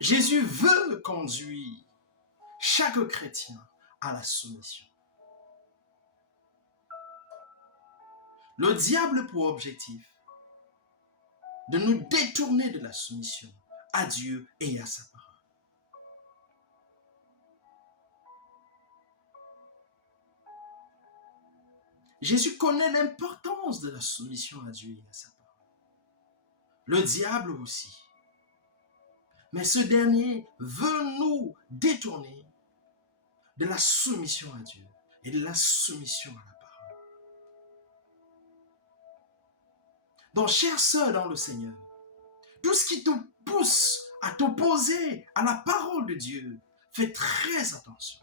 Jésus veut conduire chaque chrétien à la soumission. Le diable a pour objectif de nous détourner de la soumission à Dieu et à sa parole. Jésus connaît l'importance de la soumission à Dieu et à sa parole. Le diable aussi. Mais ce dernier veut nous détourner de la soumission à Dieu et de la soumission à la parole. Donc, chère sœur dans le Seigneur, tout ce qui te pousse à t'opposer à la parole de Dieu, fais très attention.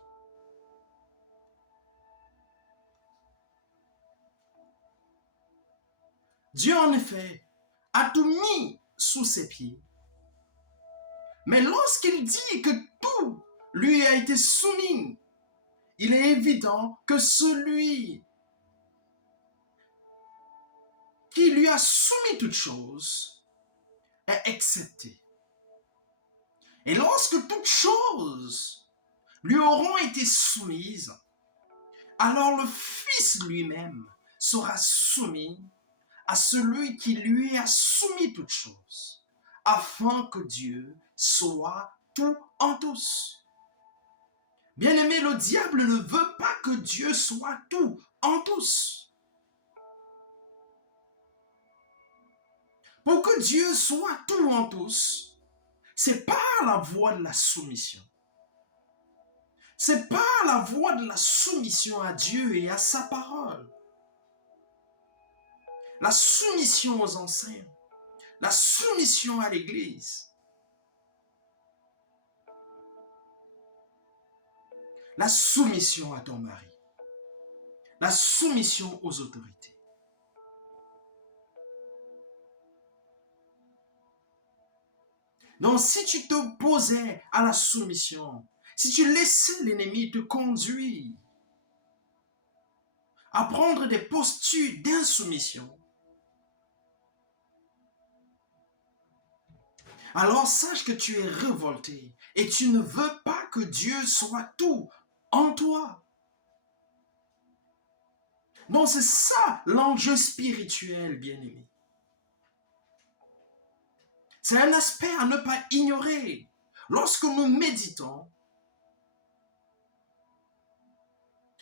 Dieu, en effet, a tout mis sous ses pieds. Mais lorsqu'il dit que tout lui a été soumis, il est évident que celui qui lui a soumis toutes choses est accepté. Et lorsque toutes choses lui auront été soumises, alors le Fils lui-même sera soumis à celui qui lui a soumis toutes choses, afin que Dieu soit tout en tous. Bien-aimé, le diable ne veut pas que Dieu soit tout en tous. Pour que Dieu soit tout en tous, c'est par la voie de la soumission. C'est par la voie de la soumission à Dieu et à sa parole. La soumission aux anciens, la soumission à l'Église, la soumission à ton mari, la soumission aux autorités. Donc, si tu t'opposais à la soumission, si tu laissais l'ennemi te conduire à prendre des postures d'insoumission, alors sache que tu es révolté et tu ne veux pas que Dieu soit tout en toi. Donc c'est ça l'enjeu spirituel, bien-aimé. C'est un aspect à ne pas ignorer. Lorsque nous méditons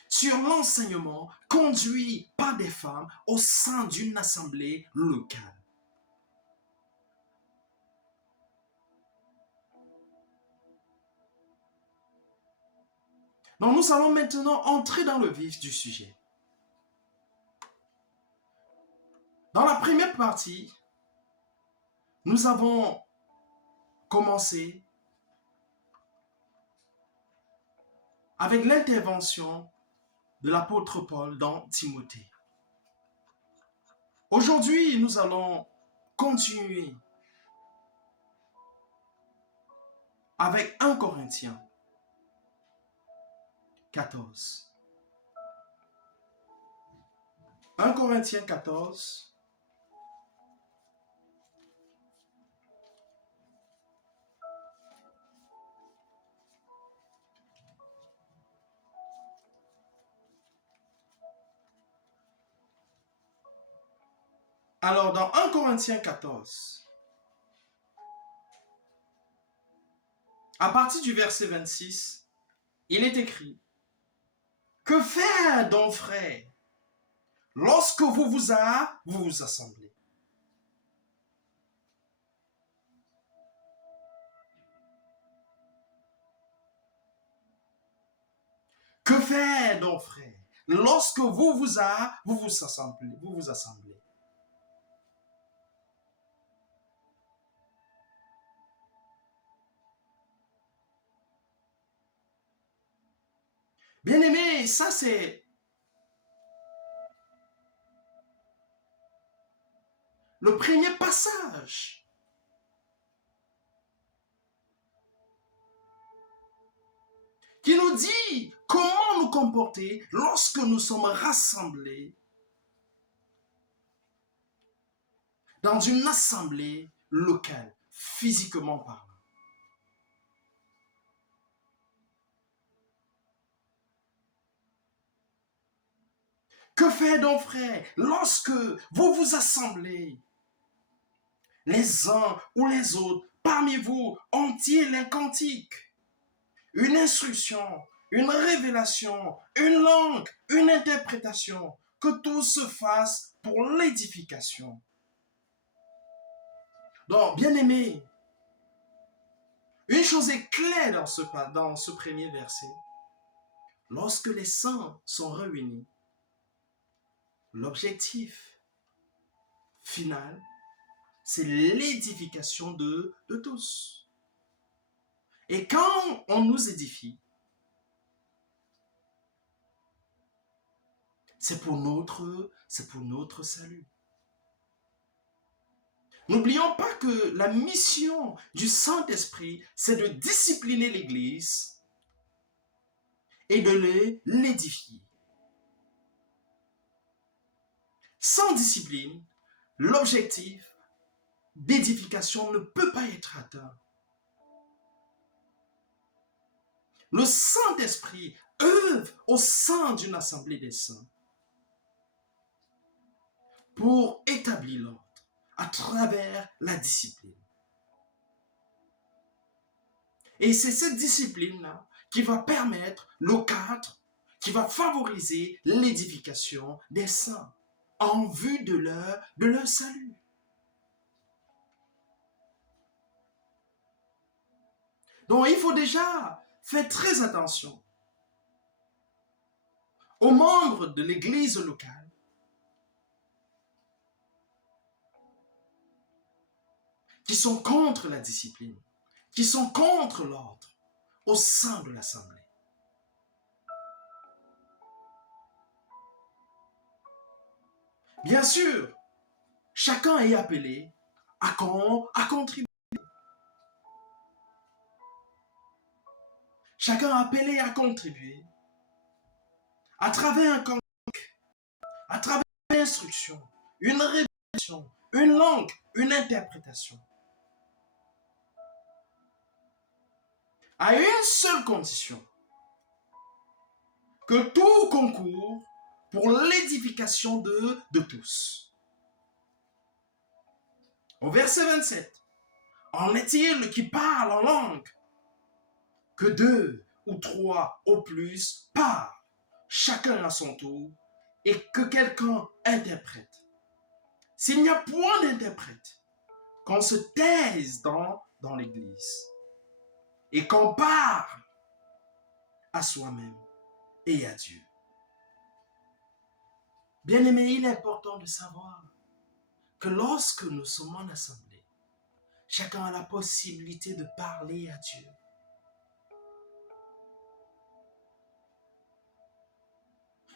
sur l'enseignement conduit par des femmes au sein d'une assemblée locale. Donc nous allons maintenant entrer dans le vif du sujet. Dans la première partie, nous avons commencé avec l'intervention de l'apôtre Paul dans Timothée. Aujourd'hui, nous allons continuer avec 1 Corinthiens 14. 1 Corinthiens 14. Alors, dans 1 Corinthiens 14, à partir du verset 26, il est écrit: que faire donc, frères, lorsque vous vous assemblez? Que faire donc, frères, lorsque vous vous assemblez? Bien-aimé, ça c'est le premier passage qui nous dit comment nous comporter lorsque nous sommes rassemblés dans une assemblée locale, physiquement parlant. Que faire donc, frère, lorsque vous vous assemblez, les uns ou les autres, parmi vous, ont-ils un cantique, une instruction, une révélation, une langue, une interprétation, que tout se fasse pour l'édification. Donc, bien-aimés, une chose est claire dans ce premier verset. Lorsque les saints sont réunis, l'objectif final, c'est l'édification de tous. Et quand on nous édifie, c'est pour notre salut. N'oublions pas que la mission du Saint-Esprit, c'est de discipliner l'Église et de l'édifier. Sans discipline, l'objectif d'édification ne peut pas être atteint. Le Saint-Esprit œuvre au sein d'une assemblée des saints pour établir l'ordre à travers la discipline. Et c'est cette discipline-là qui va permettre le cadre, qui va favoriser l'édification des saints en vue de leur salut. Donc il faut déjà faire très attention aux membres de l'église locale qui sont contre la discipline, qui sont contre l'ordre au sein de l'assemblée. Bien sûr, chacun est appelé à contribuer. Chacun est appelé à contribuer à travers un cantique, à travers une instruction, une révélation, une langue, une interprétation. À une seule condition, que tout concourt pour l'édification de tous. Au verset 27, en est-il qui parle en langue, que 2 ou 3 au plus parlent, chacun à son tour, et que quelqu'un interprète. S'il n'y a point d'interprète, qu'on se taise dans l'église et qu'on parle à soi-même et à Dieu. Bien-aimés, il est important de savoir que lorsque nous sommes en assemblée, chacun a la possibilité de parler à Dieu.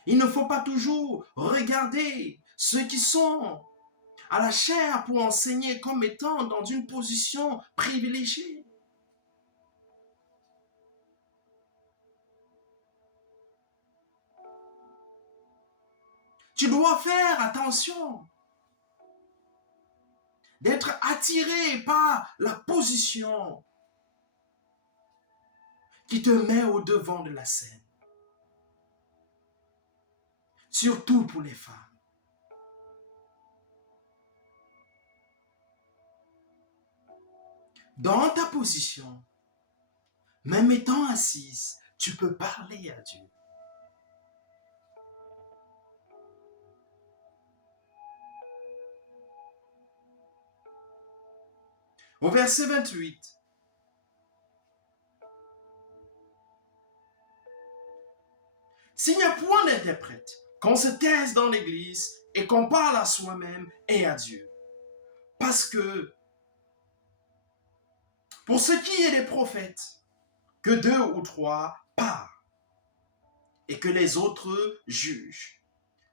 Il ne faut pas toujours regarder ceux qui sont à la chaire pour enseigner comme étant dans une position privilégiée. Tu dois faire attention d'être attiré par la position qui te met au devant de la scène. Surtout pour les femmes. Dans ta position, même étant assise, tu peux parler à Dieu. Au verset 28, s'il n'y a point d'interprète, qu'on se taise dans l'église et qu'on parle à soi-même et à Dieu. Parce que, pour ce qui est des prophètes, que 2 ou 3 parlent et que les autres jugent.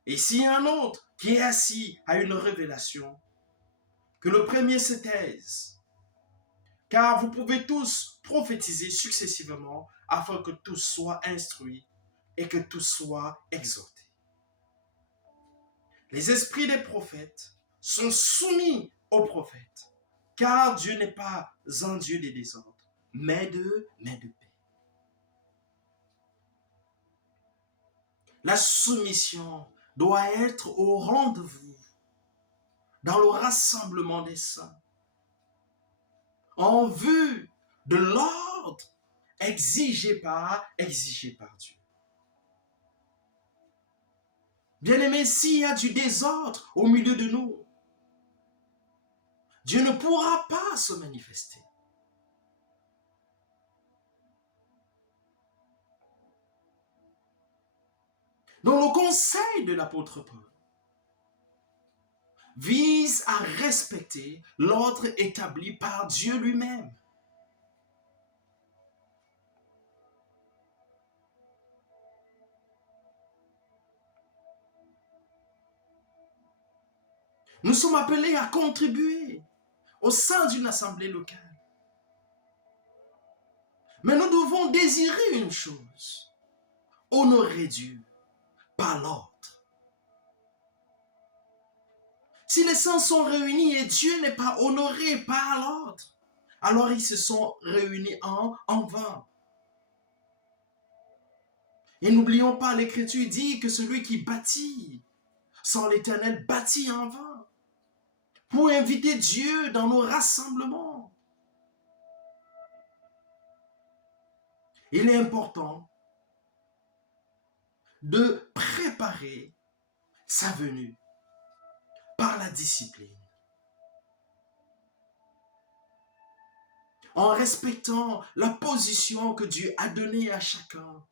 Et s'il y a un autre qui est assis à une révélation, que le premier se taise. Car vous pouvez tous prophétiser successivement afin que tous soient instruits et que tous soient exhortés. Les esprits des prophètes sont soumis aux prophètes, car Dieu n'est pas un Dieu des désordres, mais de paix. La soumission doit être au rendez-vous dans le rassemblement des saints en vue de l'ordre exigé par Dieu. Bien-aimés, s'il y a du désordre au milieu de nous, Dieu ne pourra pas se manifester. Donc le conseil de l'apôtre Paul vise à respecter l'ordre établi par Dieu lui-même. Nous sommes appelés à contribuer au sein d'une assemblée locale. Mais nous devons désirer une chose, honorer Dieu par l'ordre. Si les saints sont réunis et Dieu n'est pas honoré par l'ordre, alors ils se sont réunis en vain. Et n'oublions pas, l'Écriture dit que celui qui bâtit sans l'Éternel bâtit en vain. Pour inviter Dieu dans nos rassemblements, il est important de préparer sa venue par la discipline, en respectant la position que Dieu a donnée à chacun.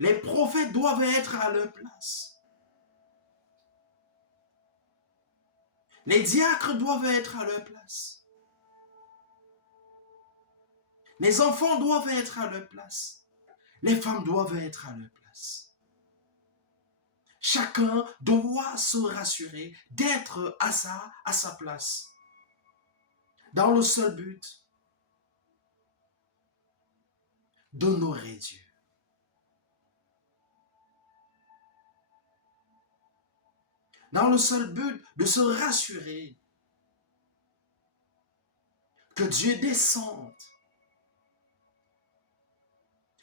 Les prophètes doivent être à leur place. Les diacres doivent être à leur place. Les enfants doivent être à leur place. Les femmes doivent être à leur place. Chacun doit se rassurer d'être à sa place, dans le seul but d'honorer Dieu. Dans le seul but de se rassurer que Dieu descende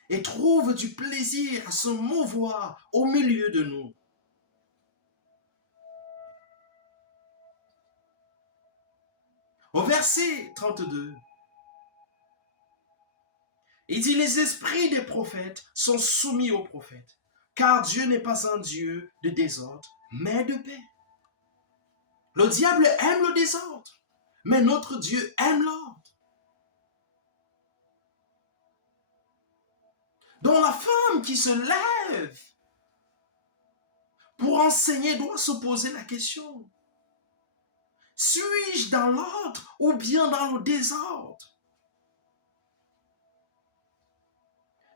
et trouve du plaisir à se mouvoir au milieu de nous. Au verset 32, il dit: les esprits des prophètes sont soumis aux prophètes, car Dieu n'est pas un Dieu de désordre, mais de paix. Le diable aime le désordre, mais notre Dieu aime l'ordre. Donc la femme qui se lève pour enseigner doit se poser la question: suis-je dans l'ordre ou bien dans le désordre?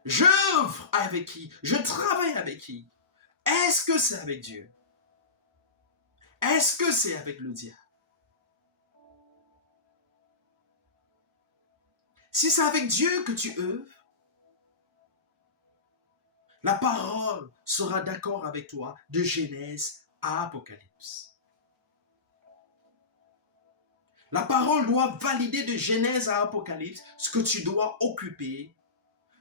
J'œuvre avec qui? Je travaille avec qui? Est-ce que c'est avec Dieu? Est-ce que c'est avec le diable? Si c'est avec Dieu que tu œuvres, la parole sera d'accord avec toi de Genèse à Apocalypse. La parole doit valider de Genèse à Apocalypse ce que tu dois occuper,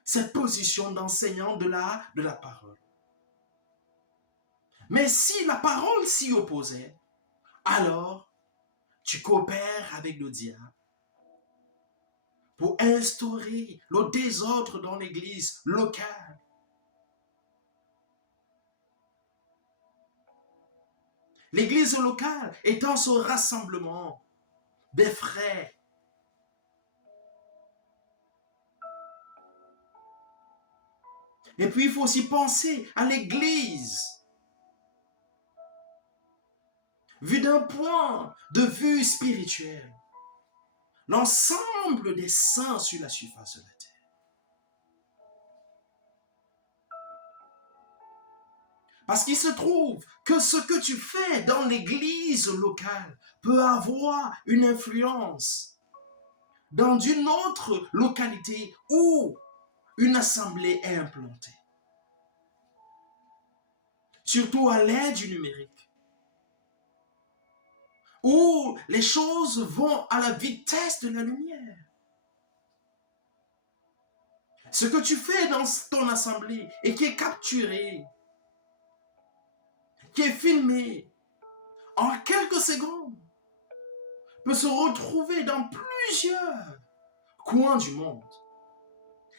cette position d'enseignant de la parole. Mais si la parole s'y opposait, alors tu coopères avec le diable pour instaurer le désordre dans l'église locale. L'église locale étant ce rassemblement des frères. Et puis il faut aussi penser à l'église, vu d'un point de vue spirituel, l'ensemble des saints sur la surface de la terre. Parce qu'il se trouve que ce que tu fais dans l'église locale peut avoir une influence dans une autre localité où une assemblée est implantée. Surtout à l'ère du numérique, où les choses vont à la vitesse de la lumière. Ce que tu fais dans ton assemblée et qui est capturé, qui est filmé en quelques secondes, peut se retrouver dans plusieurs coins du monde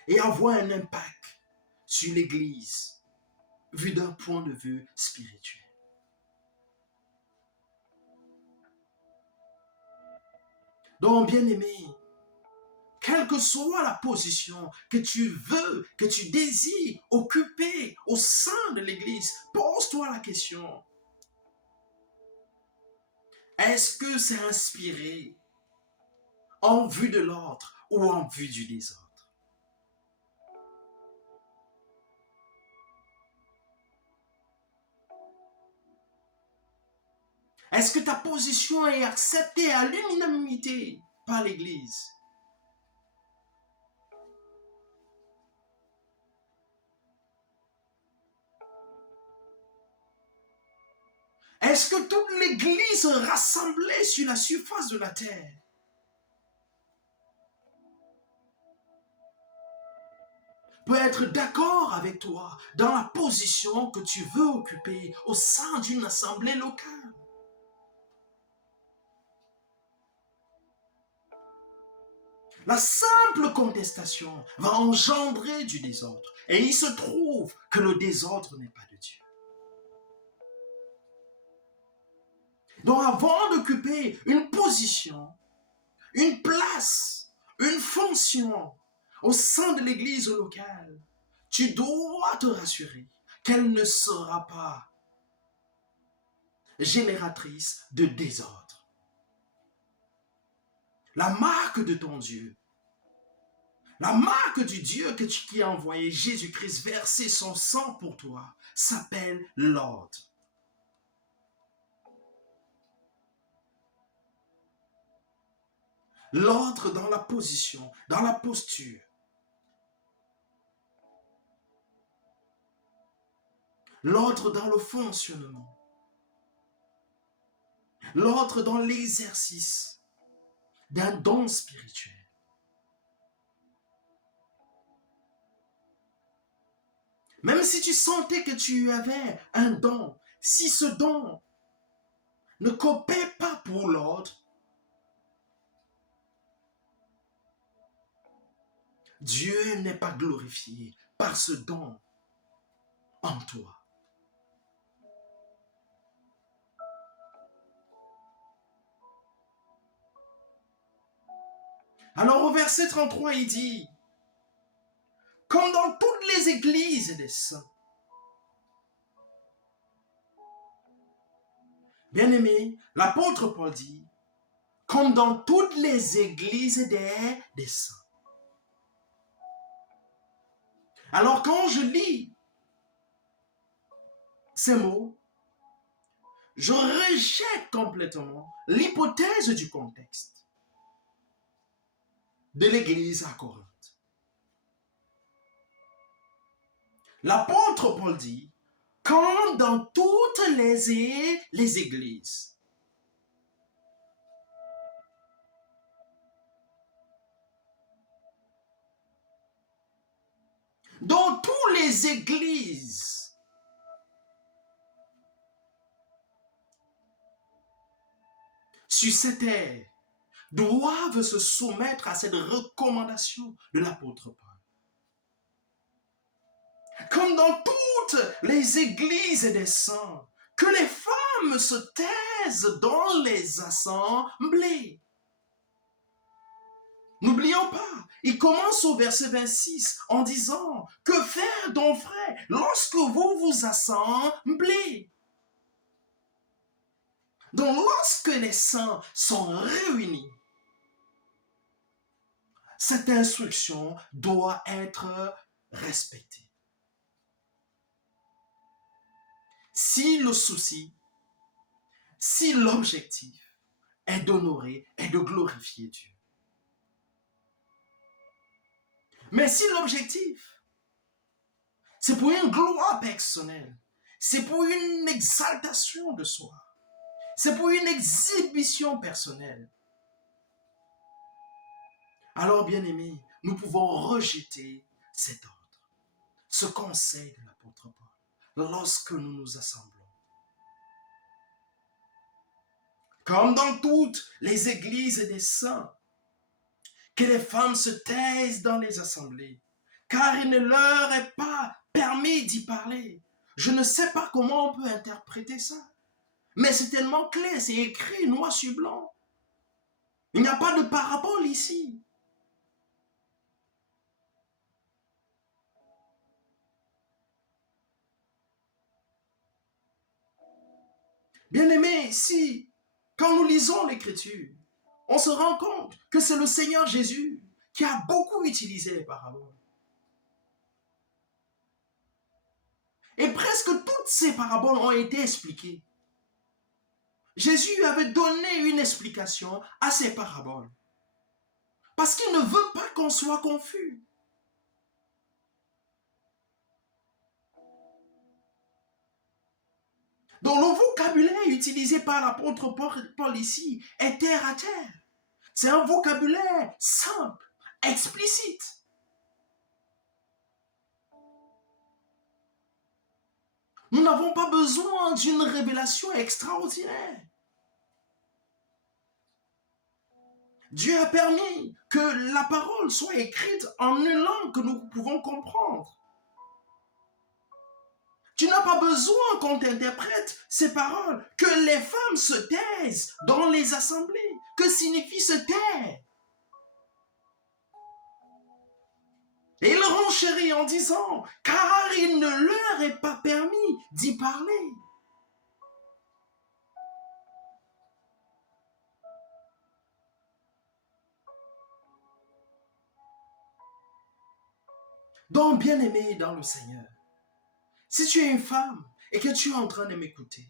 et avoir un impact sur l'Église, vu d'un point de vue spirituel. Donc, bien-aimé, quelle que soit la position que tu veux, que tu désires occuper au sein de l'Église, pose-toi la question, est-ce que c'est inspiré en vue de l'autre ou en vue du désordre? Est-ce que ta position est acceptée à l'unanimité par l'Église? Est-ce que toute l'Église rassemblée sur la surface de la terre peut être d'accord avec toi dans la position que tu veux occuper au sein d'une assemblée locale? La simple contestation va engendrer du désordre. Et il se trouve que le désordre n'est pas de Dieu. Donc avant d'occuper une position, une place, une fonction au sein de l'église locale, tu dois te rassurer qu'elle ne sera pas génératrice de désordre. La marque de ton Dieu, la marque du Dieu qui a envoyé Jésus-Christ verser son sang pour toi, s'appelle l'ordre. L'ordre dans la position, dans la posture. L'ordre dans le fonctionnement. L'ordre dans l'exercice d'un don spirituel. Même si tu sentais que tu avais un don, si ce don ne coopère pas pour l'ordre, Dieu n'est pas glorifié par ce don en toi. Alors au verset 33, il dit, comme dans toutes les églises des saints. Bien-aimé, l'apôtre Paul dit, comme dans toutes les églises des saints. Alors quand je lis ces mots, je rejette complètement l'hypothèse du contexte de l'église à Corinthe. L'apôtre Paul dit, quand dans toutes les églises. Dans toutes les églises. Sur cette terre doivent se soumettre à cette recommandation de l'apôtre Paul. Comme dans toutes les églises des saints, que les femmes se taisent dans les assemblées. N'oublions pas, il commence au verset 26 en disant, que faire donc frère lorsque vous vous assemblez? Donc lorsque les saints sont réunis, cette instruction doit être respectée. Si le souci, si l'objectif est d'honorer et de glorifier Dieu. Mais si l'objectif, c'est pour une gloire personnelle, c'est pour une exaltation de soi, c'est pour une exhibition personnelle, alors bien-aimés, nous pouvons rejeter cet ordre, ce conseil de l'apôtre Paul, lorsque nous nous assemblons. Comme dans toutes les églises des saints, que les femmes se taisent dans les assemblées, car il ne leur est pas permis d'y parler. Je ne sais pas comment on peut interpréter ça, mais c'est tellement clair, c'est écrit noir sur blanc. Il n'y a pas de parabole ici. Bien-aimés, si, quand nous lisons l'Écriture, on se rend compte que c'est le Seigneur Jésus qui a beaucoup utilisé les paraboles. Et presque toutes ces paraboles ont été expliquées. Jésus avait donné une explication à ces paraboles. Parce qu'il ne veut pas qu'on soit confus. Donc le vocabulaire utilisé par l'apôtre Paul ici est terre à terre. C'est un vocabulaire simple, explicite. Nous n'avons pas besoin d'une révélation extraordinaire. Dieu a permis que la parole soit écrite en une langue que nous pouvons comprendre. Tu n'as pas besoin qu'on t'interprète ces paroles, que les femmes se taisent dans les assemblées. Que signifie se taire? Et il renchérit en disant, car il ne leur est pas permis d'y parler. Donc, bien-aimé dans le Seigneur, si tu es une femme et que tu es en train de m'écouter,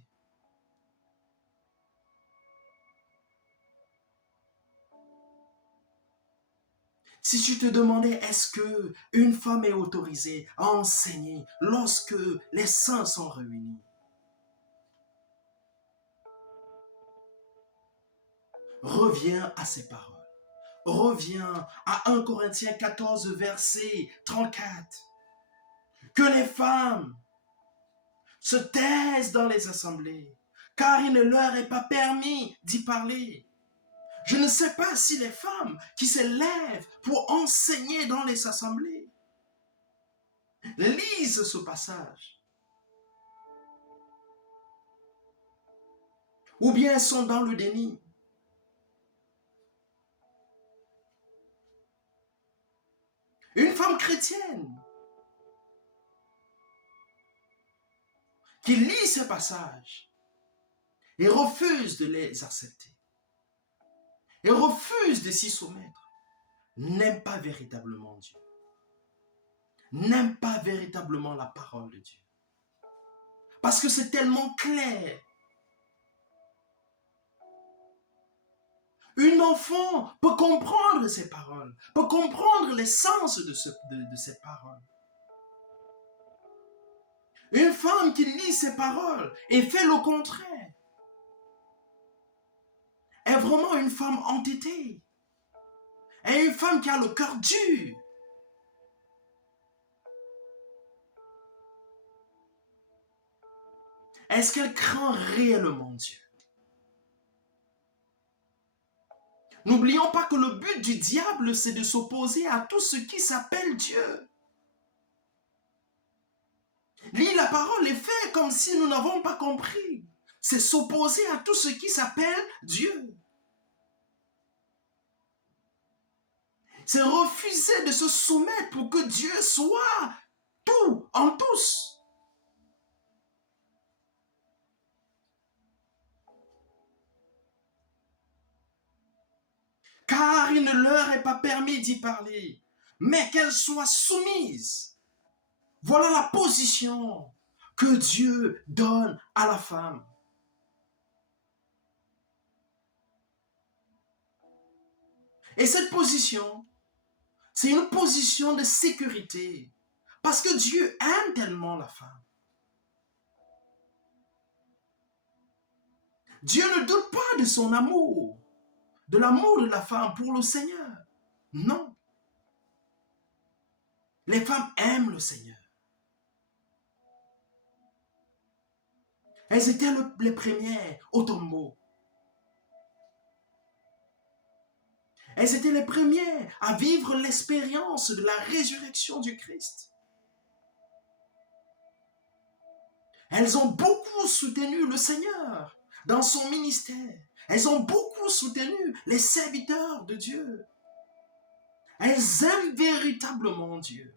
si tu te demandais est-ce que une femme est autorisée à enseigner lorsque les saints sont réunis, reviens à ces paroles. Reviens à 1 Corinthiens 14, verset 34. Que les femmes se taisent dans les assemblées, car il ne leur est pas permis d'y parler. Je ne sais pas si les femmes qui se lèvent pour enseigner dans les assemblées lisent ce passage, ou bien elles sont dans le déni. Une femme chrétienne qui lit ces passages et refuse de les accepter, et refuse de s'y soumettre, n'aime pas véritablement Dieu, n'aime pas véritablement la parole de Dieu. Parce que c'est tellement clair. Une enfant peut comprendre ces paroles, peut comprendre l'essence de ces paroles. Une femme qui lit ces paroles et fait le contraire est vraiment une femme entêtée, est une femme qui a le cœur dur. Est-ce qu'elle craint réellement Dieu? N'oublions pas que le but du diable, c'est de s'opposer à tout ce qui s'appelle Dieu. Lire la parole et faire comme si nous n'avons pas compris. C'est s'opposer à tout ce qui s'appelle Dieu. C'est refuser de se soumettre pour que Dieu soit tout en tous. Car il ne leur est pas permis d'y parler, mais qu'elles soient soumises. Voilà la position que Dieu donne à la femme. Et cette position, c'est une position de sécurité. Parce que Dieu aime tellement la femme. Dieu ne doute pas de son amour, de l'amour de la femme pour le Seigneur. Non. Les femmes aiment le Seigneur. Elles étaient les premières au tombeau. Elles étaient les premières à vivre l'expérience de la résurrection du Christ. Elles ont beaucoup soutenu le Seigneur dans son ministère. Elles ont beaucoup soutenu les serviteurs de Dieu. Elles aiment véritablement Dieu.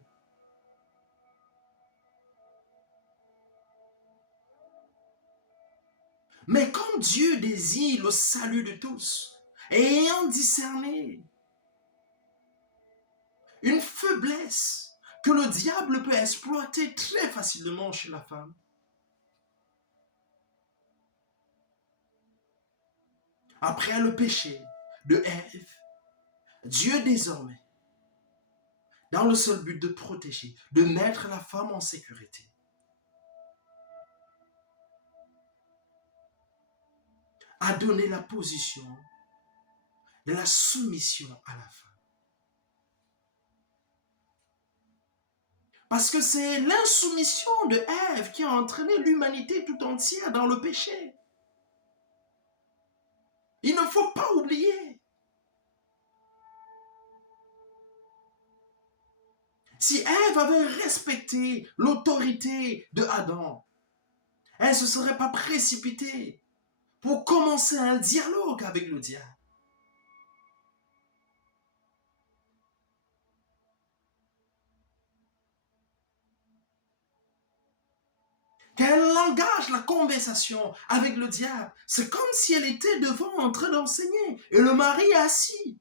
Mais comme Dieu désire le salut de tous, et ayant discerné une faiblesse que le diable peut exploiter très facilement chez la femme, après le péché de Ève, Dieu désormais, dans le seul but de protéger, de mettre la femme en sécurité, a donné la position de la soumission à la femme. Parce que c'est l'insoumission de Ève qui a entraîné l'humanité tout entière dans le péché. Il ne faut pas oublier. Si Ève avait respecté l'autorité de Adam, elle ne se serait pas précipitée pour commencer un dialogue avec le diable. Qu'elle engage la conversation avec le diable. C'est comme si elle était devant en train d'enseigner et le mari est assis.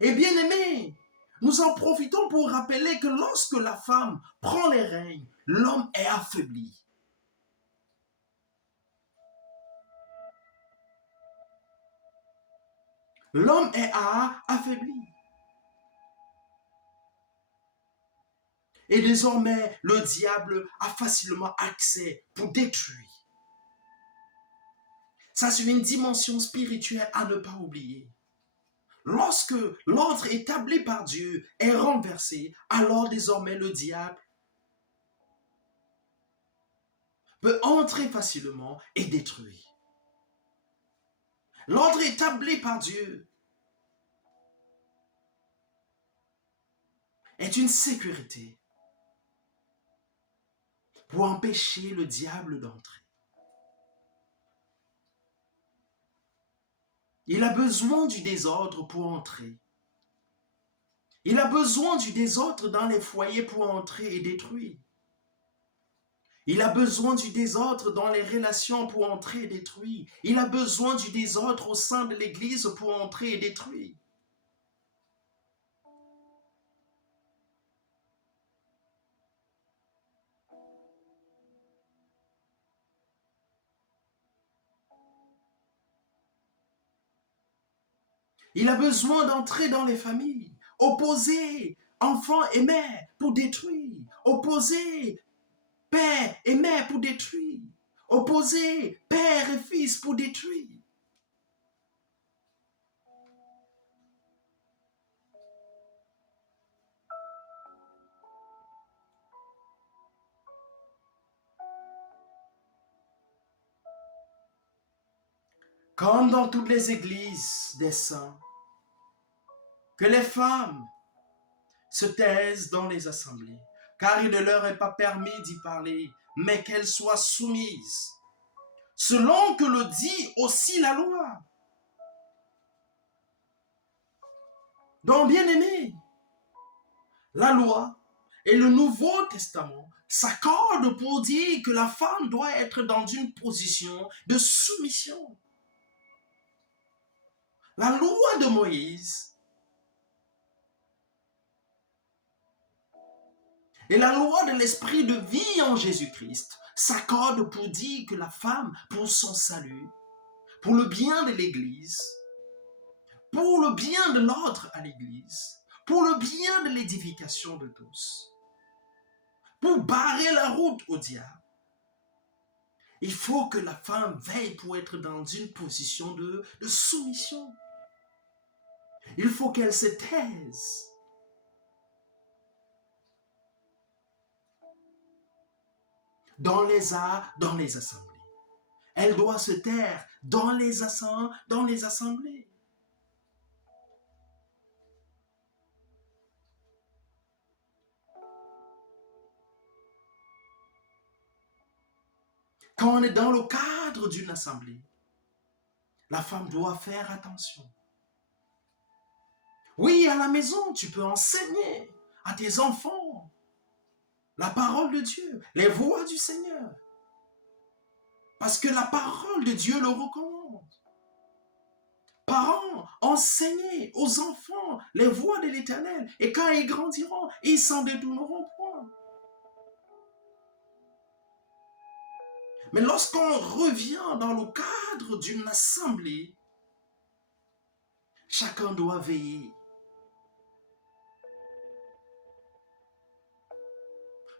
Et bien aimé, nous en profitons pour rappeler que lorsque la femme prend les règnes, l'homme est affaibli. L'homme est affaibli. Et désormais, le diable a facilement accès pour détruire. Ça, c'est une dimension spirituelle à ne pas oublier. Lorsque l'ordre établi par Dieu est renversé, alors désormais le diable peut entrer facilement et détruire. L'ordre établi par Dieu est une sécurité pour empêcher le diable d'entrer. Il a besoin du désordre pour entrer. Il a besoin du désordre dans les foyers pour entrer et détruire. Il a besoin du désordre dans les relations pour entrer et détruire. Il a besoin du désordre au sein de l'Église pour entrer et détruire. Il a besoin d'entrer dans les familles, opposer enfants et mères pour détruire, opposer père et mère pour détruire, opposer père et fils pour détruire. Comme dans toutes les églises des saints, que les femmes se taisent dans les assemblées, car il ne leur est pas permis d'y parler, mais qu'elles soient soumises, selon que le dit aussi la loi. Donc, bien aimé, la loi et le Nouveau Testament s'accordent pour dire que la femme doit être dans une position de soumission. La loi de Moïse et la loi de l'esprit de vie en Jésus-Christ s'accordent pour dire que la femme, pour son salut, pour le bien de l'Église, pour le bien de l'ordre à l'Église, pour le bien de l'édification de tous, pour barrer la route au diable, il faut que la femme veille pour être dans une position de soumission. Il faut qu'elle se taise. dans les assemblées. Elle doit se taire dans les assemblées. Quand on est dans le cadre d'une assemblée, la femme doit faire attention. Oui, à la maison, tu peux enseigner à tes enfants la parole de Dieu, les voies du Seigneur. Parce que la parole de Dieu le recommande. Parents, enseignez aux enfants les voies de l'Éternel. Et quand ils grandiront, ils s'en détourneront point. Mais lorsqu'on revient dans le cadre d'une assemblée, chacun doit veiller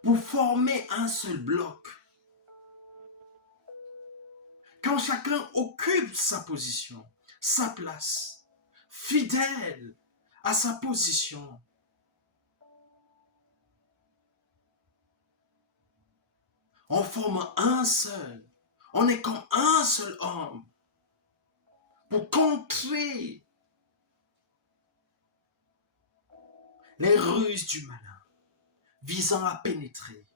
pour former un seul bloc. Quand chacun occupe sa position, sa place, fidèle à sa position, on forme un seul. On est comme un seul homme pour contrer les ruses du malin visant à pénétrer,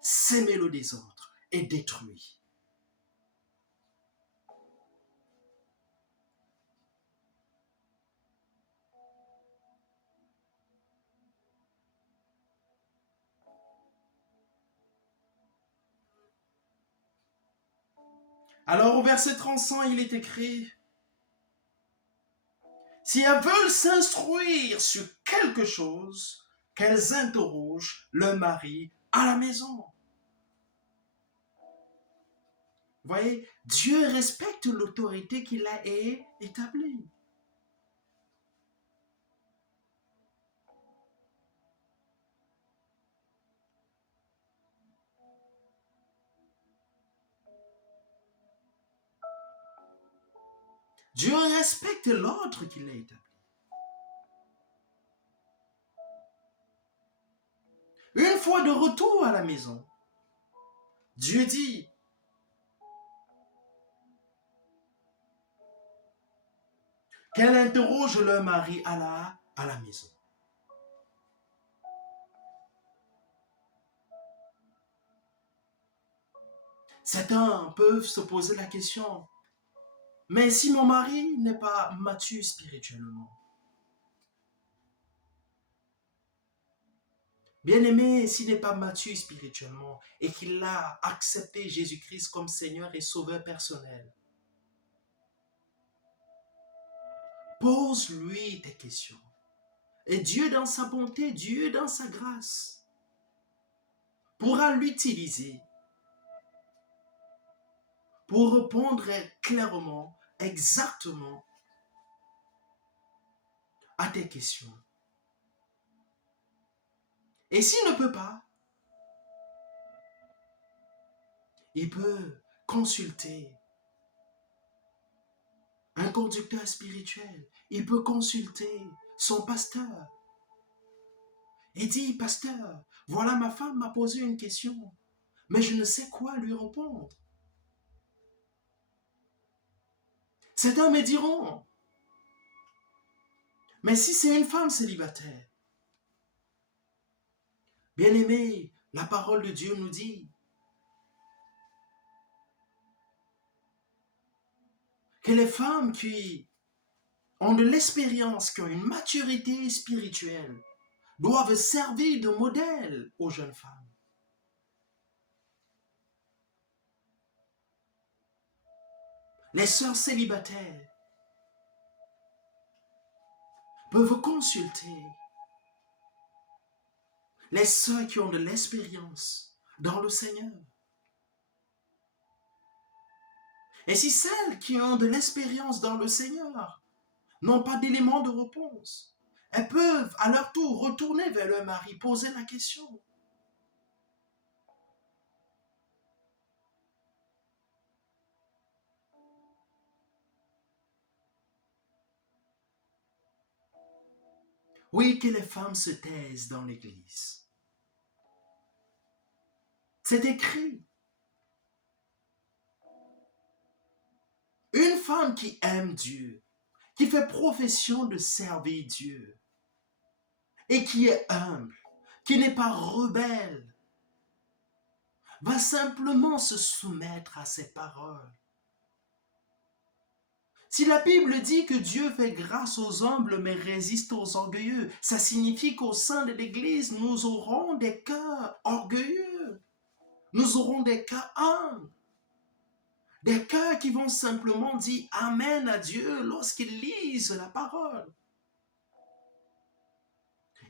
s'aimer le désordre et détruire. Alors au verset 35, il est écrit, si elles veulent s'instruire sur quelque chose, qu'elles interrogent le mari à la maison. Vous voyez, Dieu respecte l'autorité qu'il a établie. Dieu respecte l'ordre qu'il a établi. Une fois de retour à la maison, Dieu dit, qu'elle interroge leur mari à la maison. Certains peuvent se poser la question, mais si mon mari n'est pas mature spirituellement, bien-aimé, s'il n'est pas mature spirituellement et qu'il a accepté Jésus-Christ comme Seigneur et Sauveur personnel, pose-lui tes questions. Et Dieu dans sa bonté, Dieu dans sa grâce, pourra l'utiliser pour répondre clairement, exactement à tes questions. Et s'il ne peut pas, il peut consulter un conducteur spirituel. Il peut consulter son pasteur. Et dit, pasteur, voilà ma femme m'a posé une question, mais je ne sais quoi lui répondre. Certains me diront, mais si c'est une femme célibataire, bien-aimé, la parole de Dieu nous dit que les femmes qui ont de l'expérience, qui ont une maturité spirituelle, doivent servir de modèle aux jeunes femmes. Les sœurs célibataires peuvent consulter les sœurs qui ont de l'expérience dans le Seigneur. Et si celles qui ont de l'expérience dans le Seigneur n'ont pas d'éléments de réponse, elles peuvent à leur tour retourner vers leur mari, poser la question. Oui, que les femmes se taisent dans l'Église. C'est écrit. Une femme qui aime Dieu, qui fait profession de servir Dieu et qui est humble, qui n'est pas rebelle, va simplement se soumettre à ses paroles. Si la Bible dit que Dieu fait grâce aux humbles mais résiste aux orgueilleux, ça signifie qu'au sein de l'Église, nous aurons des cœurs orgueilleux, nous aurons des cœurs humbles, des cœurs qui vont simplement dire Amen à Dieu lorsqu'ils lisent la parole.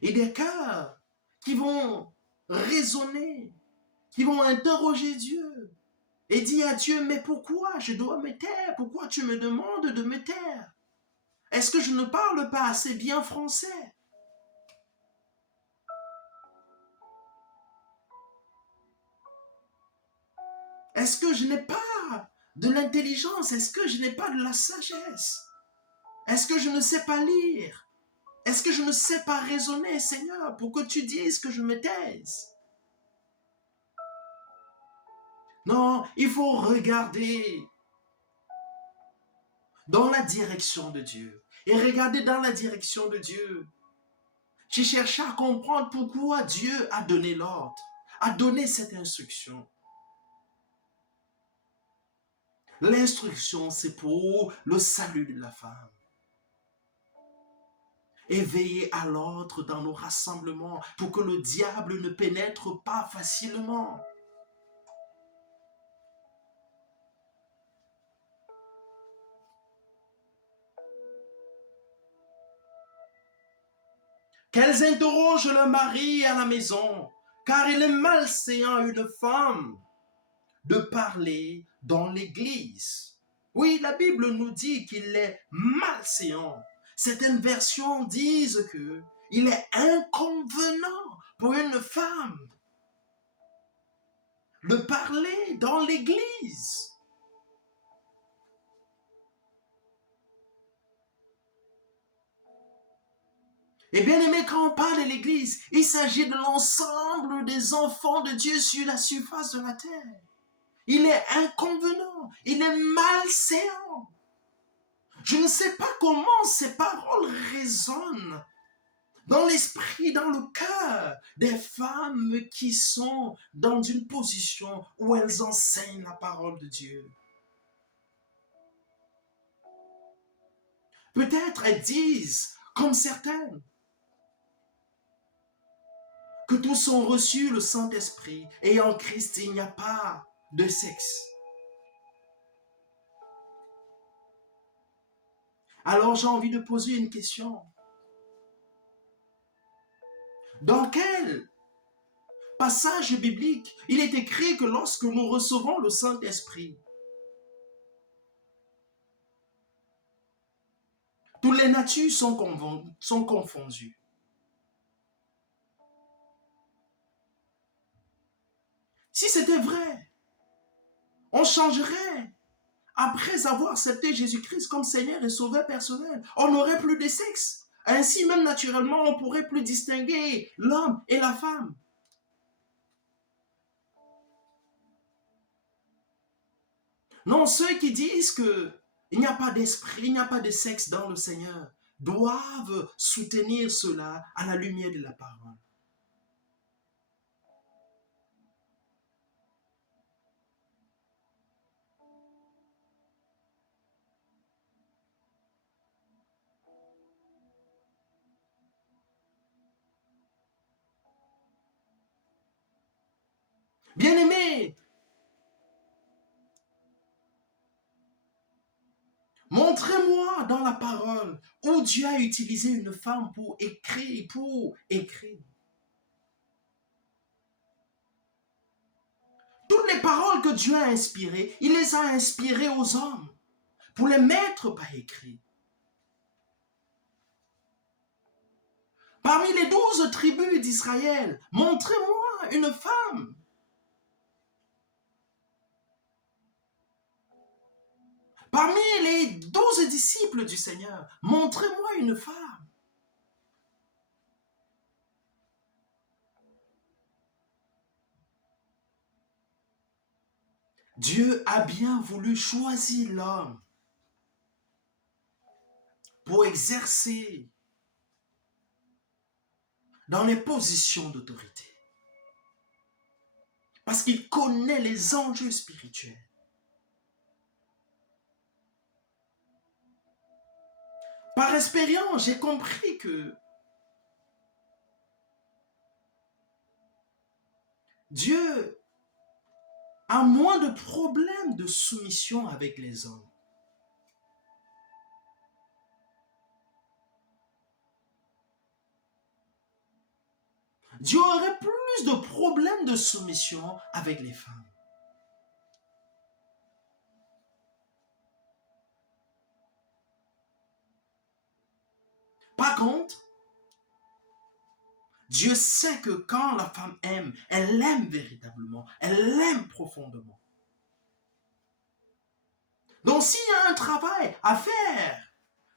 Et des cœurs qui vont raisonner, qui vont interroger Dieu et dire à Dieu, mais pourquoi je dois me taire? Pourquoi tu me demandes de me taire? Est-ce que je ne parle pas assez bien français? Est-ce que je n'ai pas de l'intelligence? Est-ce que je n'ai pas de la sagesse? Est-ce que je ne sais pas lire? Est-ce que je ne sais pas raisonner, Seigneur, pour que tu dises que je me taise? Non, il faut regarder dans la direction de Dieu. Et regarder dans la direction de Dieu. J'ai cherché à comprendre pourquoi Dieu a donné l'ordre, a donné cette instruction. L'instruction, c'est pour le salut de la femme. Et veiller à l'ordre dans nos rassemblements pour que le diable ne pénètre pas facilement. Qu'elles interrogent le mari à la maison, car il est malséant une femme de parler dans l'église. Oui, la Bible nous dit qu'il est malséant. Certaines versions disent que il est inconvenant pour une femme de parler dans l'église. Et bien aimé, quand on parle de l'église, il s'agit de l'ensemble des enfants de Dieu sur la surface de la terre. Il est inconvenant, il est malséant. Je ne sais pas comment ces paroles résonnent dans l'esprit, dans le cœur des femmes qui sont dans une position où elles enseignent la parole de Dieu. Peut-être elles disent, comme certaines, que tous ont reçu le Saint-Esprit et en Christ il n'y a pas de sexe. Alors j'ai envie de poser une question. Dans quel passage biblique il est écrit que lorsque nous recevons le Saint-Esprit, toutes les natures sont confondues? Si c'était vrai, on changerait. Après avoir accepté Jésus-Christ comme Seigneur et Sauveur personnel, on n'aurait plus de sexe. Ainsi, même naturellement, on ne pourrait plus distinguer l'homme et la femme. Non, ceux qui disent qu'il n'y a pas d'esprit, il n'y a pas de sexe dans le Seigneur, doivent soutenir cela à la lumière de la parole. Bien-aimés, montrez-moi dans la parole où Dieu a utilisé une femme pour écrire, Toutes les paroles que Dieu a inspirées, il les a inspirées aux hommes pour les mettre par écrit. Parmi les 12 tribus d'Israël, montrez-moi une femme. Parmi les 12 disciples du Seigneur, montrez-moi une femme. Dieu a bien voulu choisir l'homme pour exercer dans les positions d'autorité. Parce qu'il connaît les enjeux spirituels. Par expérience, j'ai compris que Dieu a moins de problèmes de soumission avec les hommes. Dieu aurait plus de problèmes de soumission avec les femmes. Par contre, Dieu sait que quand la femme aime, elle aime véritablement, elle aime profondément. Donc s'il y a un travail à faire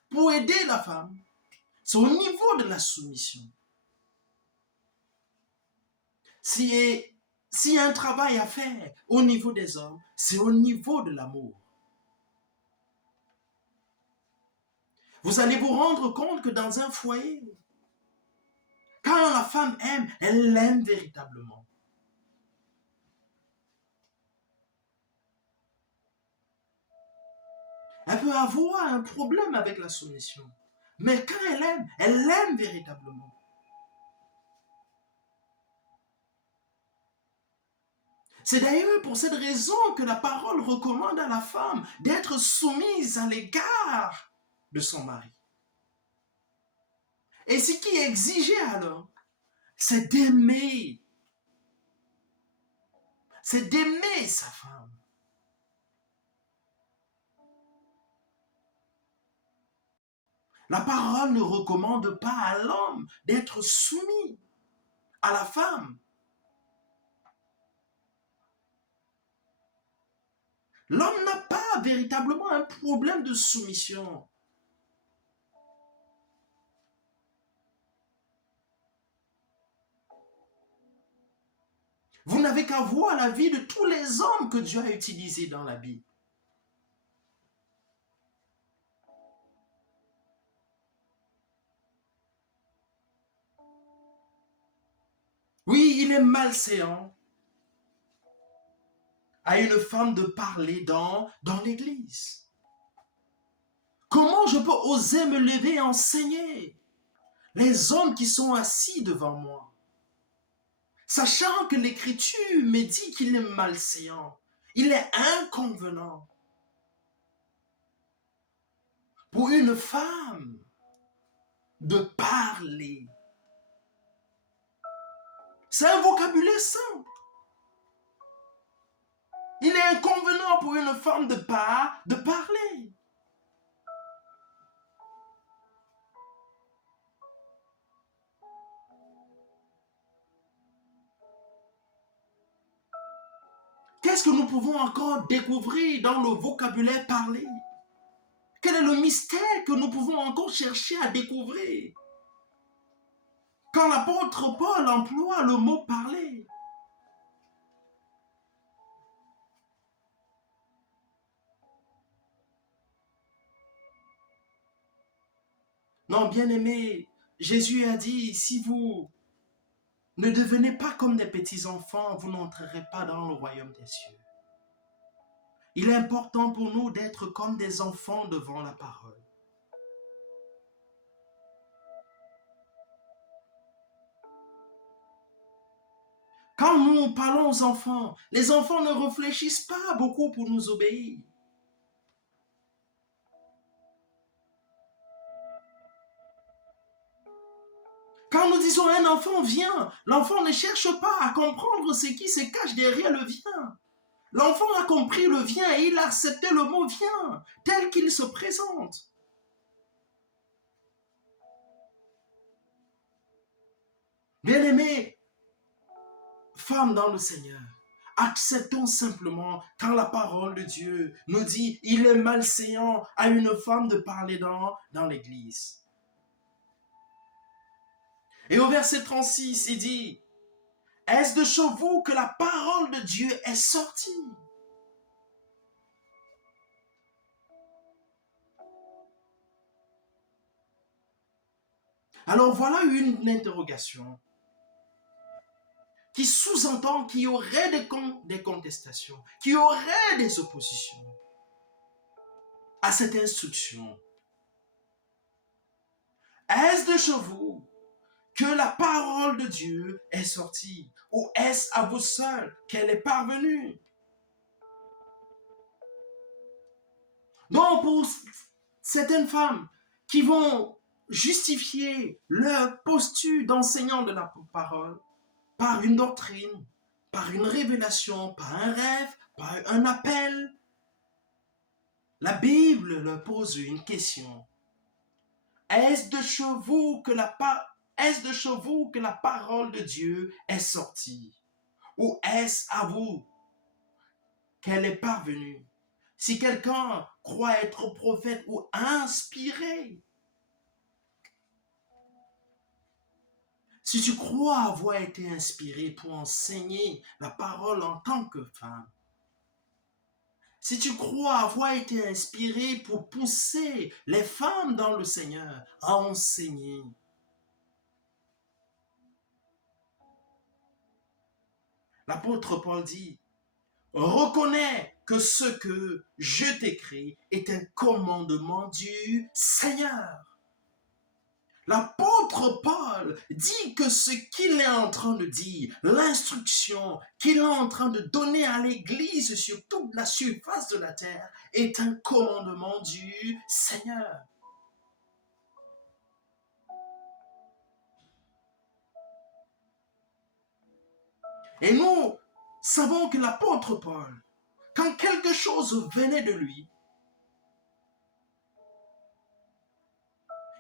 pour aider la femme, c'est au niveau de la soumission. S'il y a un travail à faire au niveau des hommes, c'est au niveau de l'amour. Vous allez vous rendre compte que dans un foyer, quand la femme aime, elle aime véritablement. Elle peut avoir un problème avec la soumission. Mais quand elle aime véritablement. C'est d'ailleurs pour cette raison que la parole recommande à la femme d'être soumise à l'égard de son mari. Et ce qui est exigé alors, c'est d'aimer. C'est d'aimer sa femme. La parole ne recommande pas à l'homme d'être soumis à la femme. L'homme n'a pas véritablement un problème de soumission. Vous n'avez qu'à voir la vie de tous les hommes que Dieu a utilisés dans la Bible. Oui, il est malséant à une femme de parler dans l'église. Comment je peux oser me lever et enseigner les hommes qui sont assis devant moi, sachant que l'Écriture me dit qu'il est malséant, il est inconvenant pour une femme de parler. C'est un vocabulaire simple. Il est inconvenant pour une femme de parler. Qu'est-ce que nous pouvons encore découvrir dans le vocabulaire parler? Quel est le mystère que nous pouvons encore chercher à découvrir? Quand l'apôtre Paul emploie le mot parler, non, bien-aimé, Jésus a dit, si vous ne devenez pas comme des petits-enfants, vous n'entrerez pas dans le royaume des cieux. Il est important pour nous d'être comme des enfants devant la parole. Quand nous parlons aux enfants, les enfants ne réfléchissent pas beaucoup pour nous obéir. Quand nous disons un enfant vient, l'enfant ne cherche pas à comprendre ce qui se cache derrière le vient. L'enfant a compris le vient et il a accepté le mot vient tel qu'il se présente. Bien-aimés, femmes dans le Seigneur, acceptons simplement quand la parole de Dieu nous dit il est malséant à une femme de parler dans l'église. Et au verset 36, il dit, est-ce de chez vous que la parole de Dieu est sortie? Alors voilà une interrogation qui sous-entend qu'il y aurait des contestations, qu'il y aurait des oppositions à cette instruction. Est-ce de chez vous que la parole de Dieu est sortie, ou est-ce à vous seul qu'elle est parvenue? Donc pour certaines femmes qui vont justifier leur posture d'enseignant de la parole par une doctrine, par une révélation, par un rêve, par un appel, la Bible leur pose une question. Est-ce de chez vous que la parole de Dieu est sortie? Ou est-ce à vous qu'elle est parvenue? Si quelqu'un croit être prophète ou inspiré, si tu crois avoir été inspiré pour enseigner la parole en tant que femme, si tu crois avoir été inspiré pour pousser les femmes dans le Seigneur à enseigner, l'apôtre Paul dit, reconnais que ce que je t'écris est un commandement du Seigneur. L'apôtre Paul dit que ce qu'il est en train de dire, l'instruction qu'il est en train de donner à l'Église sur toute la surface de la terre est un commandement du Seigneur. Et nous savons que l'apôtre Paul, quand quelque chose venait de lui,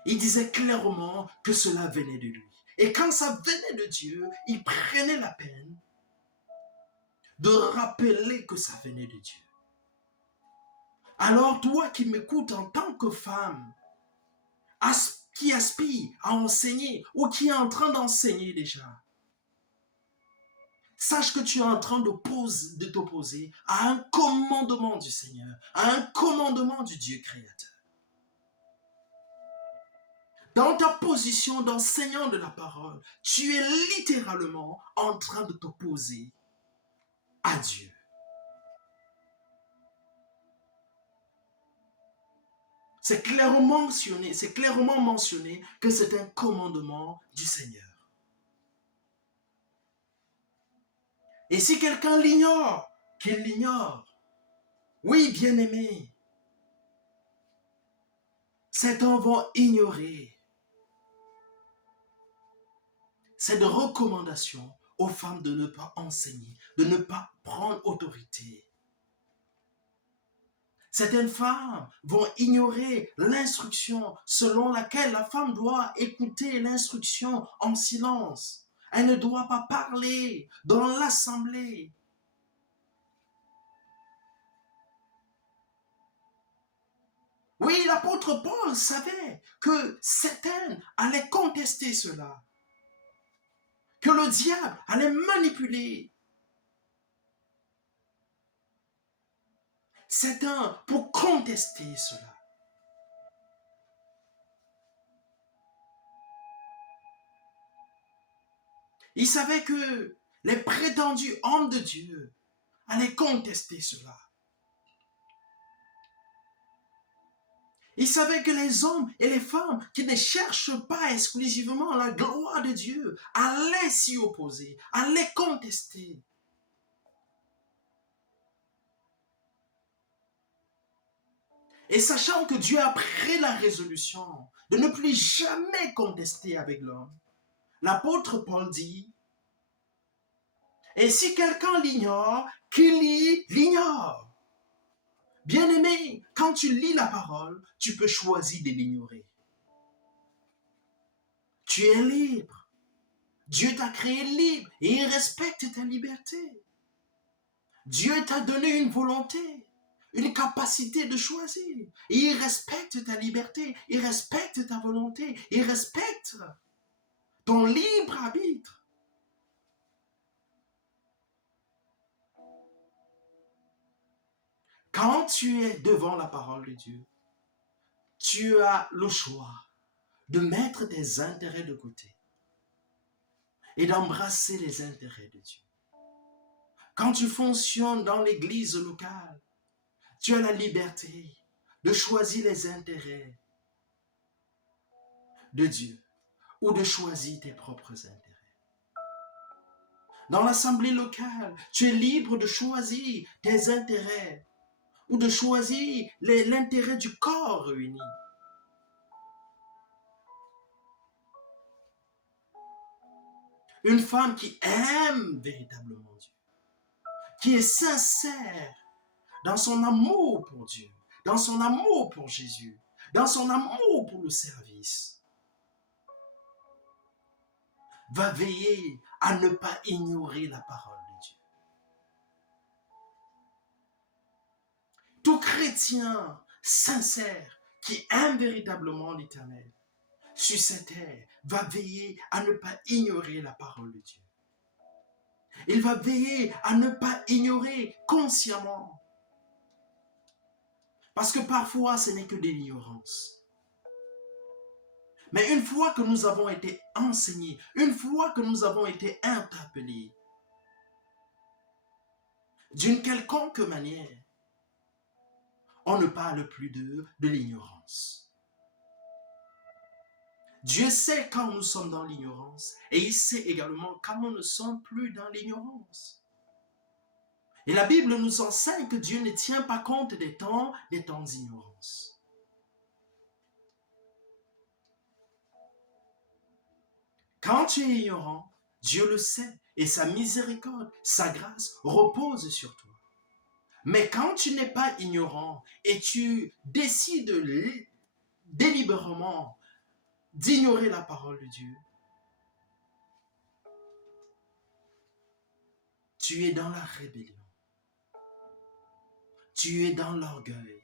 il disait clairement que cela venait de lui. Et quand ça venait de Dieu, il prenait la peine de rappeler que ça venait de Dieu. Alors toi qui m'écoutes en tant que femme, qui aspire à enseigner ou qui est en train d'enseigner déjà, sache que tu es en train de t'opposer à un commandement du Seigneur, à un commandement du Dieu créateur. Dans ta position d'enseignant de la parole, tu es littéralement en train de t'opposer à Dieu. C'est clairement mentionné que c'est un commandement du Seigneur. Et si quelqu'un l'ignore, qu'il l'ignore. Oui, bien-aimés, certains vont ignorer cette recommandation aux femmes de ne pas enseigner, de ne pas prendre autorité. Certaines femmes vont ignorer l'instruction selon laquelle la femme doit écouter l'instruction en silence. Elle ne doit pas parler dans l'assemblée. Oui, l'apôtre Paul savait que certaines allaient contester cela, que le diable allait manipuler certains pour contester cela. Il savait que les prétendus hommes de Dieu allaient contester cela. Il savait que les hommes et les femmes qui ne cherchent pas exclusivement la gloire de Dieu allaient s'y opposer, allaient contester. Et sachant que Dieu a pris la résolution de ne plus jamais contester avec l'homme, l'apôtre Paul dit, et si quelqu'un l'ignore, qu'il l'ignore. Bien-aimé, quand tu lis la parole, tu peux choisir de l'ignorer. Tu es libre. Dieu t'a créé libre et il respecte ta liberté. Dieu t'a donné une volonté, une capacité de choisir. Et il respecte ta liberté, il respecte ta volonté, il respecte ton libre arbitre. Quand tu es devant la parole de Dieu, tu as le choix. de mettre tes intérêts de côté et d'embrasser les intérêts de Dieu. Quand tu fonctionnes dans l'église locale, tu as la liberté de choisir les intérêts de Dieu ou de choisir tes propres intérêts. Dans l'assemblée locale, tu es libre de choisir tes intérêts ou de choisir l'intérêt du corps réuni. Une femme qui aime véritablement Dieu, qui est sincère dans son amour pour Dieu, dans son amour pour Jésus, dans son amour pour le service, va veiller à ne pas ignorer la parole de Dieu. Tout chrétien sincère qui aime véritablement l'Éternel sur cette terre va veiller à ne pas ignorer la parole de Dieu. Il va veiller à ne pas ignorer consciemment. Parce que parfois, ce n'est que de l'ignorance. Mais une fois que nous avons été enseignés, une fois que nous avons été interpellés, d'une quelconque manière, on ne parle plus de l'ignorance. Dieu sait quand nous sommes dans l'ignorance et il sait également quand nous ne sommes plus dans l'ignorance. Et la Bible nous enseigne que Dieu ne tient pas compte des temps d'ignorance. Quand tu es ignorant, Dieu le sait et sa miséricorde, sa grâce repose sur toi. Mais quand tu n'es pas ignorant et tu décides délibérément d'ignorer la parole de Dieu, tu es dans la rébellion. Tu es dans l'orgueil.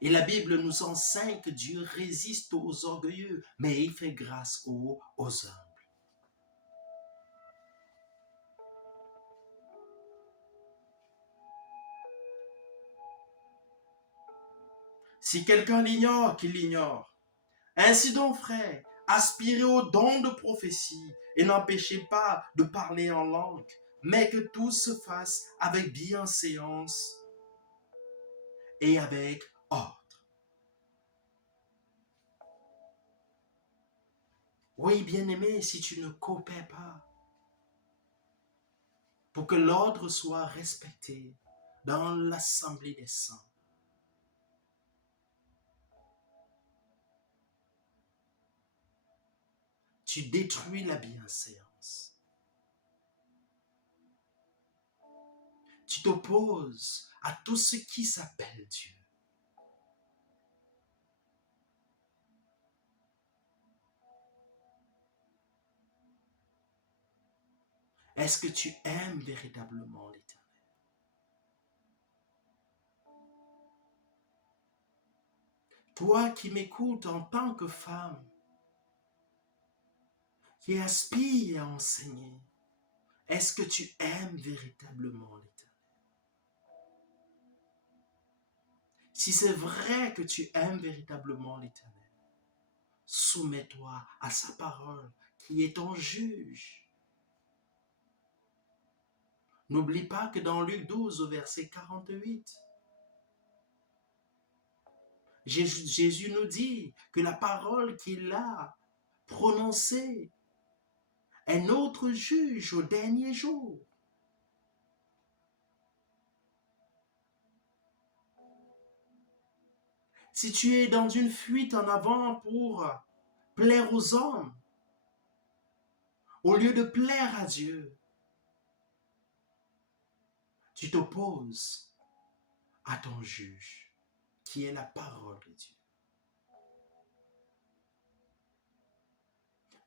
Et la Bible nous enseigne que Dieu résiste aux orgueilleux, mais il fait grâce aux humbles. Si quelqu'un l'ignore, qu'il l'ignore. Ainsi donc, frères, aspirez au don de prophétie et n'empêchez pas de parler en langue, mais que tout se fasse avec bienséance et avec ordre. Oui, bien-aimé, si tu ne coopères pas pour que l'ordre soit respecté dans l'assemblée des saints, tu détruis la bienséance. Tu t'opposes à tout ce qui s'appelle Dieu. Est-ce que tu aimes véritablement l'Éternel? Toi qui m'écoutes en tant que femme, qui aspire à enseigner, est-ce que tu aimes véritablement l'Éternel? Si c'est vrai que tu aimes véritablement l'Éternel, soumets-toi à sa parole qui est ton juge. N'oublie pas que dans Luc 12, au verset 48, Jésus nous dit que la parole qu'il a prononcée est notre juge au dernier jour. Si tu es dans une fuite en avant pour plaire aux hommes, au lieu de plaire à Dieu, tu t'opposes à ton juge, qui est la parole de Dieu.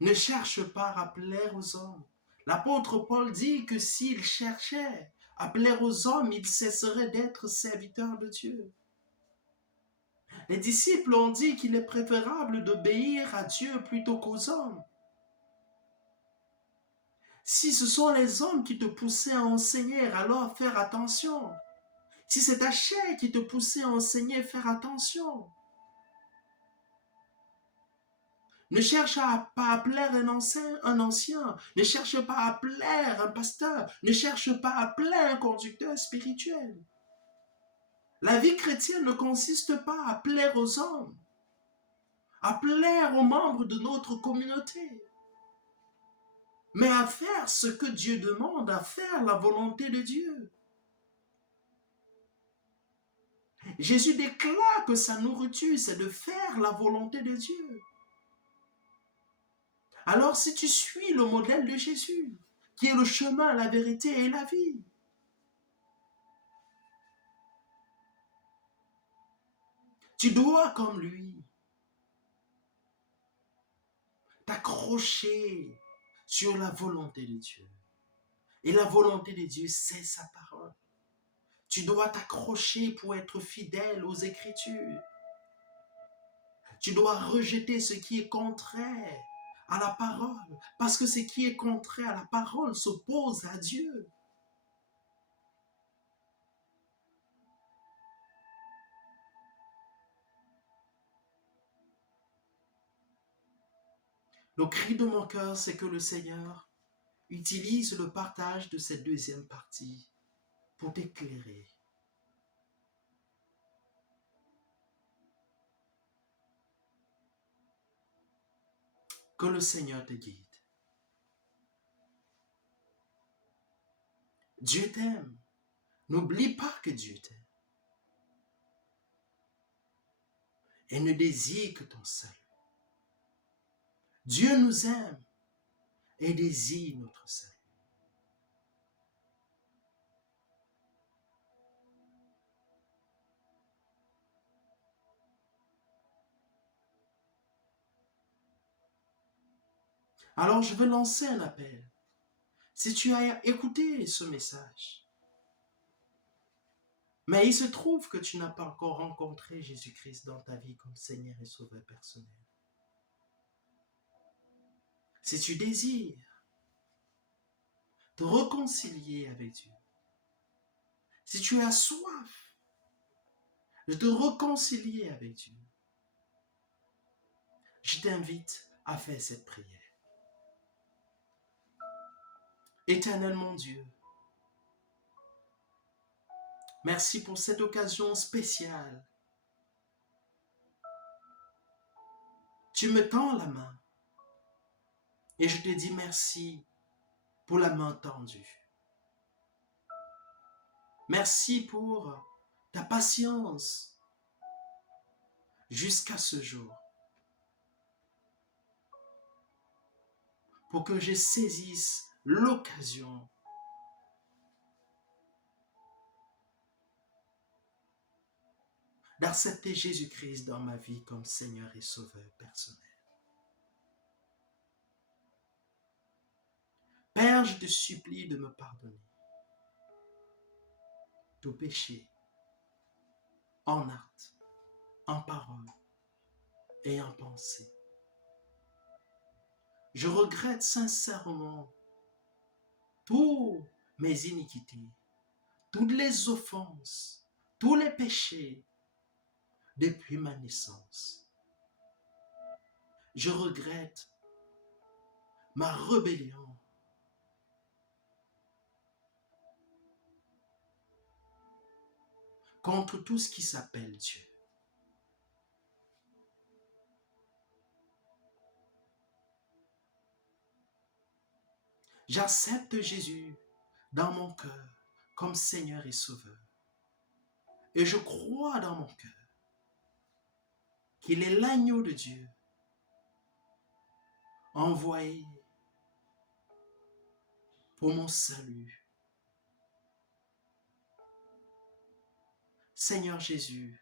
Ne cherche pas à plaire aux hommes. L'apôtre Paul dit que s'il cherchait à plaire aux hommes, il cesserait d'être serviteur de Dieu. Les disciples ont dit qu'il est préférable d'obéir à Dieu plutôt qu'aux hommes. Si ce sont les hommes qui te poussaient à enseigner, alors faire attention. Si c'est ta chair qui te poussait à enseigner, faire attention. Ne cherche pas à plaire un ancien. Ne cherche pas à plaire un pasteur. Ne cherche pas à plaire un conducteur spirituel. La vie chrétienne ne consiste pas à plaire aux hommes, à plaire aux membres de notre communauté, mais à faire ce que Dieu demande, à faire la volonté de Dieu. Jésus déclare que sa nourriture, c'est de faire la volonté de Dieu. Alors si tu suis le modèle de Jésus, qui est le chemin, la vérité et la vie, tu dois, comme lui, t'accrocher sur la volonté de Dieu. Et la volonté de Dieu, c'est sa parole. Tu dois t'accrocher pour être fidèle aux Écritures. Tu dois rejeter ce qui est contraire à la parole, parce que ce qui est contraire à la parole s'oppose à Dieu. Le cri de mon cœur, c'est que le Seigneur utilise le partage de cette deuxième partie pour t'éclairer. Que le Seigneur te guide. Dieu t'aime. N'oublie pas que Dieu t'aime. Et ne désire que ton salut. Dieu nous aime et désire notre salut. Alors je veux lancer un appel. Si tu as écouté ce message, mais il se trouve que tu n'as pas encore rencontré Jésus-Christ dans ta vie comme Seigneur et Sauveur personnel. Si tu désires te réconcilier avec Dieu, si tu as soif de te réconcilier avec Dieu, je t'invite à faire cette prière. Éternel mon Dieu, merci pour cette occasion spéciale. Tu me tends la main et je te dis merci pour la main tendue. Merci pour ta patience jusqu'à ce jour, pour que je saisisse l'occasion d'accepter Jésus-Christ dans ma vie comme Seigneur et Sauveur personnel. Père, je te supplie de me pardonner tout péché, en acte, en parole et en pensée. Je regrette sincèrement toutes mes iniquités, toutes les offenses, tous les péchés depuis ma naissance. Je regrette ma rébellion. Contre tout ce qui s'appelle Dieu. J'accepte Jésus dans mon cœur comme Seigneur et Sauveur. Et je crois dans mon cœur qu'il est l'agneau de Dieu envoyé pour mon salut. Seigneur Jésus,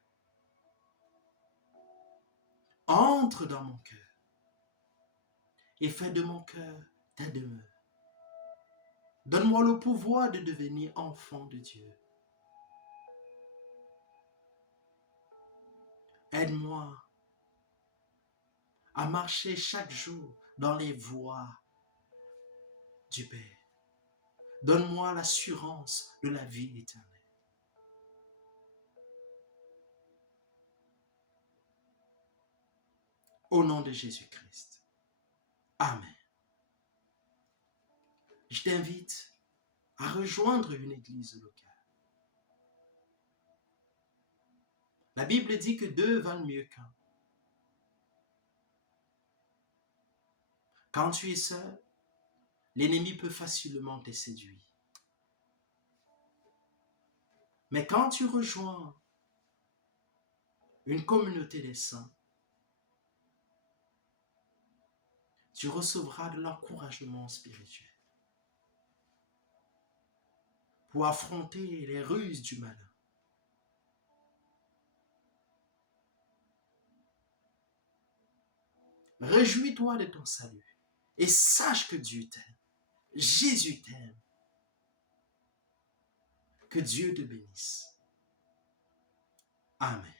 entre dans mon cœur et fais de mon cœur ta demeure. Donne-moi le pouvoir de devenir enfant de Dieu. Aide-moi à marcher chaque jour dans les voies du Père. Donne-moi l'assurance de la vie éternelle. Au nom de Jésus-Christ. Amen. Je t'invite à rejoindre une église locale. La Bible dit que deux valent mieux qu'un. Quand tu es seul, l'ennemi peut facilement te séduire. Mais quand tu rejoins une communauté des saints, tu recevras de l'encouragement spirituel pour affronter les ruses du malin. Réjouis-toi de ton salut et sache que Dieu t'aime. Jésus t'aime. Que Dieu te bénisse. Amen.